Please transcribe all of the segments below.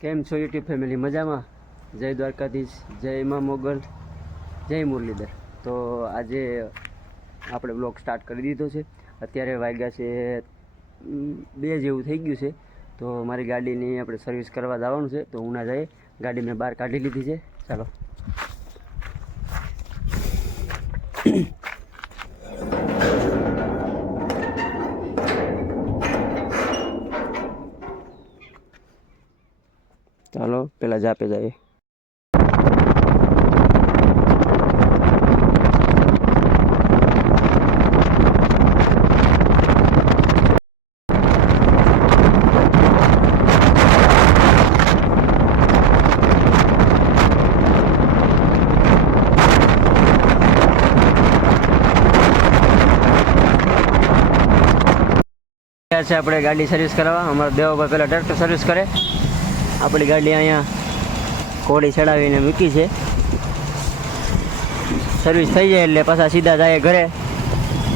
કેમ છો YouTube family? મજામાં? જય દ્વારકાધીશ, જય મા મોગલ જય મુરલીધર. તો આજે આપણે બ્લોગ સ્ટાર્ટ કરી દીધો છે. અત્યારે વાગ્યા છે બે જેવું થઈ ગયું છે. તો મારી ગાડીની આપણે સર્વિસ કરવા જવાનું છે. તો હું ના જઈએ. ગાડી મેં બહાર કાઢી લીધી છે. ચાલો. પેલા જાપે જાય છે આપણે ગાડી સર્વિસ કરાવવા. અમારા દેવાભાઈ પહેલાં ટ્રેક્ટર સર્વિસ કરે. આપણી ગાડી અહીંયા કોડી ચડાવીને મૂકી છે. સર્વિસ થઈ જાય એટલે પાછા સીધા જાય ઘરે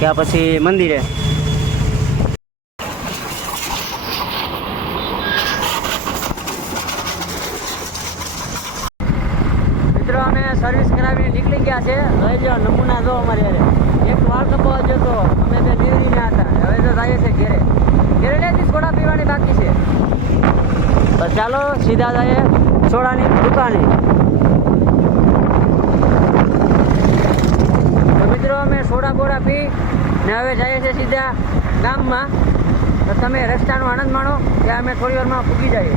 આ પછી મંદિરે. મિત્રો, અમે સર્વિસ કરાવીને નીકળી ગયા છે. લઈ જાઓ, નમૂના જો અમારે. એક વાળ કપાવા જતો અમે તો નીવડીને હતા હવે તો જાય છે ઘેરે. ઘેરે લેતી સોડા પીવાની બાકી છે. તો ચાલો, સીધા જઈએ. સોડાની દુકાને. તો મિત્રો, અમે સોડા બોડા પી ને હવે જઈએ છીએ સીધા ગામમાં. તો તમે રસ્તાનો આનંદ માણો કે અમે થોડી વારમાં પૂગી જઈએ.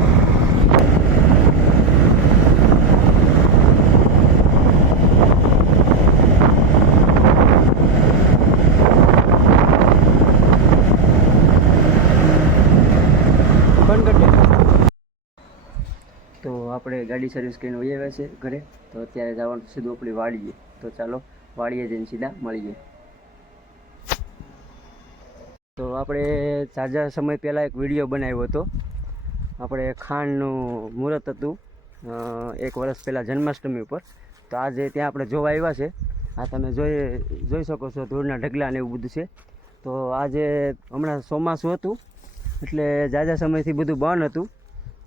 બંધ કરી તો આપણે ગાડી સર્વિસ કરીને વહી આવ્યા છે ઘરે. તો અત્યારે જવાનું સીધું આપણી વાળીએ તો ચાલો, વાડીએ જઈને સીધા મળીએ. તો આપણે ઝાઝા સમય પહેલાં એક વીડિયો બનાવ્યો હતો. આપણે ખાંડનું મુહૂર્ત હતું એક વર્ષ પહેલાં જન્માષ્ટમી ઉપર. તો આજે ત્યાં આપણે જોવા આવ્યા છે. આ તમે જોઈ જોઈ શકો છો ધૂળના ઢગલા ને એવું બધું છે. તો આજે હમણાં ચોમાસું હતું, એટલે ઝાઝા સમયથી બધું બંધ હતું.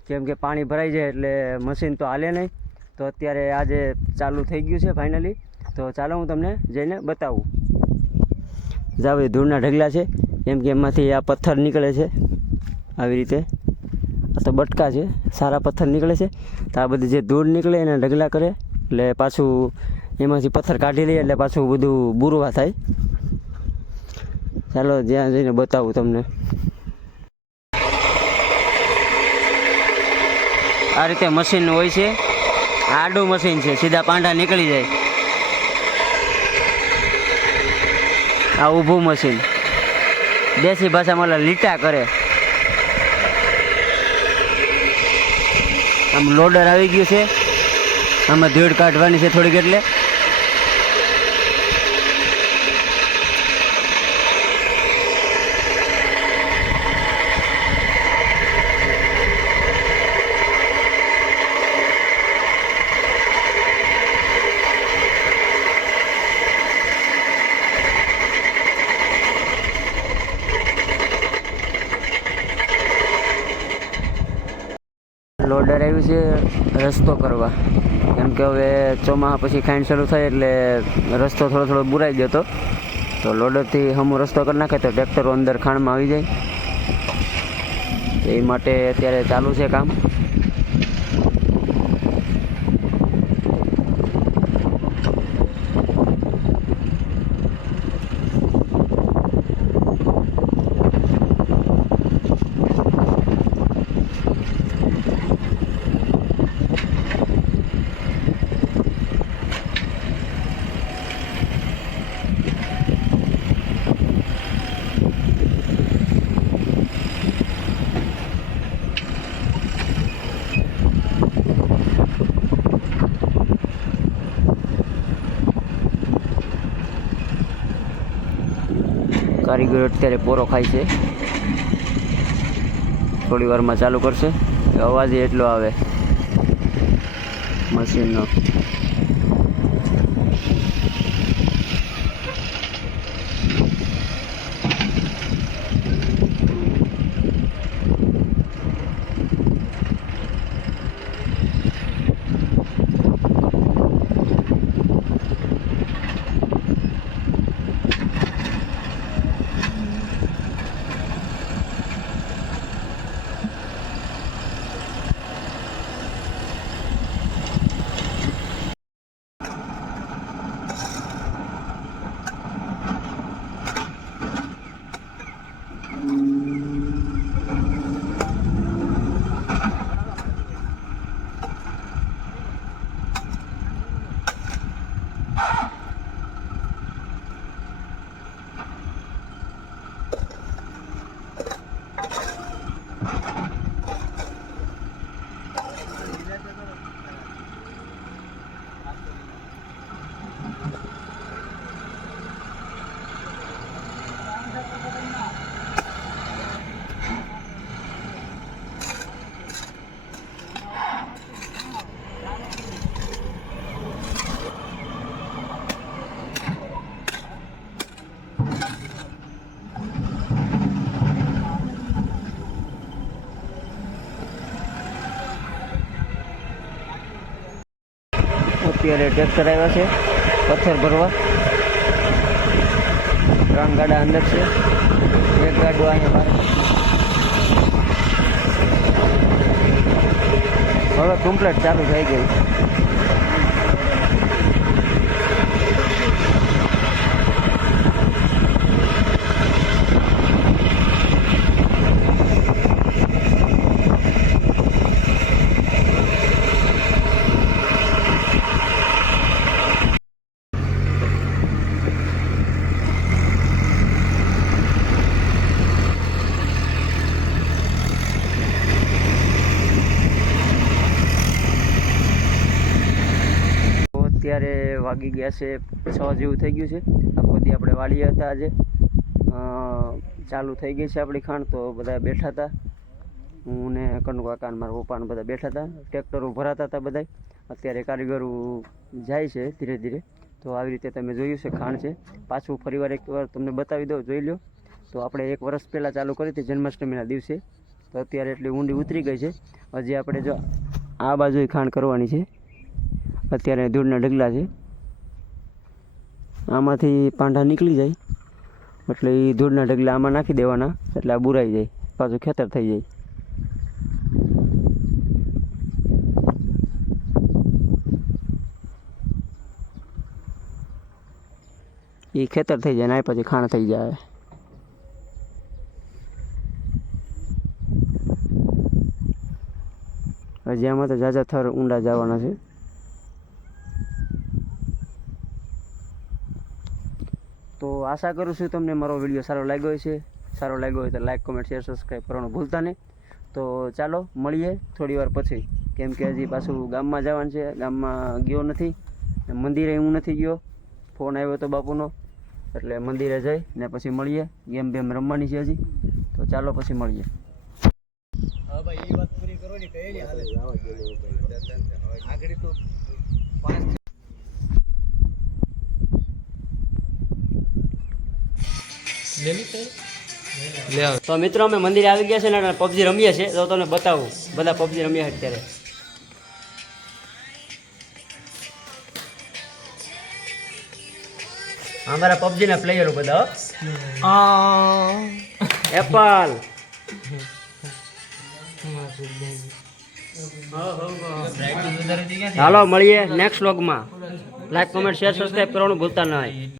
કેમ કે પાણી ભરાઈ જાય એટલે મશીન તો હાલે નહીં. તો અત્યારે આજે ચાલુ થઈ ગયું છે ફાઇનલી તો ચાલો હું તમને જઈને બતાવું. જાવ એ ધૂળના ઢગલા છે. કેમ કે એમાંથી આ પથ્થર નીકળે છે. આવી રીતે. આ તો બટકા છે. સારા પથ્થર નીકળે છે. તો આ બધી જે ધૂળ નીકળે એને ઢગલા કરે. એટલે પાછું એમાંથી પથ્થર કાઢી લઈએ એટલે પાછું બધું બુરવા થાય. ચાલો, જ્યાં જઈને બતાવું તમને. આ રીતે મશીન હોય છે. આડું મશીન છે, સીધા પાંડા નીકળી જાય. આ ઊભું મશીન દેશી ભાષામાં ઓલા લીટા કરે. આમ લોડર આવી ગયું છે. આમાં ધૂળ કાઢવાની છે થોડીક એટલે. લોડર આવ્યું છે, રસ્તો કરવા. કેમ કે હવે ચોમાસા પછી ખાંડ શરૂ થાય એટલે રસ્તો થોડો થોડો બુરાઈ જતો તો. લોડરથી હમું રસ્તો કરી નાખે તો ટ્રેક્ટરો અંદર ખાણમાં આવી જાય. એ માટે અત્યારે ચાલુ છે કામ. કારીગરો અત્યારે પોરો ખાય છે. થોડી વારમાં ચાલુ કરશે. અવાજ એટલો આવે. મશીનનો. અત્યારે ટ્રેક્ટર આવ્યા છે. પથ્થર ભરવા. ત્રણ ગાડા અંદર છે. એક ગાડું અહીંયા બહાર. હવે કમ્પ્લેટ ચાલુ થઈ ગયું તો અત્યારે વાગી ગયા છે છ જેવું થઈ ગયું છે. આખો દી આપણે વાળીએ હતા આજે. ચાલુ થઈ ગઈ છે આપણી ખાણ, તો બધા બેઠા હતા. હું ને કનુ કાકા મારા પપ્પાને બધા બેઠા હતા. ટ્રેક્ટરો ભરાતા હતા બધા અત્યારે કારીગરો જાય છે ધીરે ધીરે. તો આવી રીતે તમે જોયું છે ખાણ છે. પાછું ફરીવાર એક વાર તમને બતાવી દઉં, જોઈ લો તો આપણે એક વર્ષ પહેલાં ચાલુ કરી હતી જન્માષ્ટમીના દિવસે. તો અત્યારે એટલી ઊંડી ઉતરી ગઈ છે. હજી આપણે જો આ બાજુ ખાણ કરવાની છે. અત્યારે ધૂળના ઢગલા છે. આમાંથી પાંડા નીકળી જાય. એટલે એ ધૂળના ઢગલા આમાં નાખી દેવાના, એટલે આ બુરાઈ જાય, પાછું ખેતર થઈ જાય. એ ખેતર થઈ જાય ને આ પછી ખાણ થઈ જાય. હજી આમાં તો ઝાઝા થર ઊંડા જવાના છે તો આશા કરું છું તમને મારો વીડિયો સારો લાગ્યો છે સારો લાગ્યો હોય તો લાઈક કોમેન્ટ શેર સબસ્ક્રાઈબ કરવાનું ભૂલતા નહીં. તો ચાલો મળીએ થોડી વાર પછી. કેમ કે હજી પાછું ગામમાં જવાનું છે. ગામમાં ગયો નથી. મંદિરે હું નથી ગયો. ફોન આવ્યો હતો બાપુનો. એટલે મંદિરે જઈ ને પછી મળીએ. ગેમ બેમ રમવાની છે હજી. તો ચાલો પછી મળીએ. હા ભાઈ એ વાત પૂરી કરો ને કઈ હાલે. આગળ તો પાંચ તો મિત્રો અમે મંદિરે આવી ગયા છે ને પબજી રમીએ છીએ. તો તમને બતાવું. બધા પબજી રમ્યા અત્યારે. અમારા પબજી ના પ્લેયરો બધા એપલ હાલો મળીએ નેક્સ્ટ વ્લોગમાં લાઈક કોમેન્ટ શેર સબસ્ક્રાઈબ કરવાનું ભૂલતા નહીં.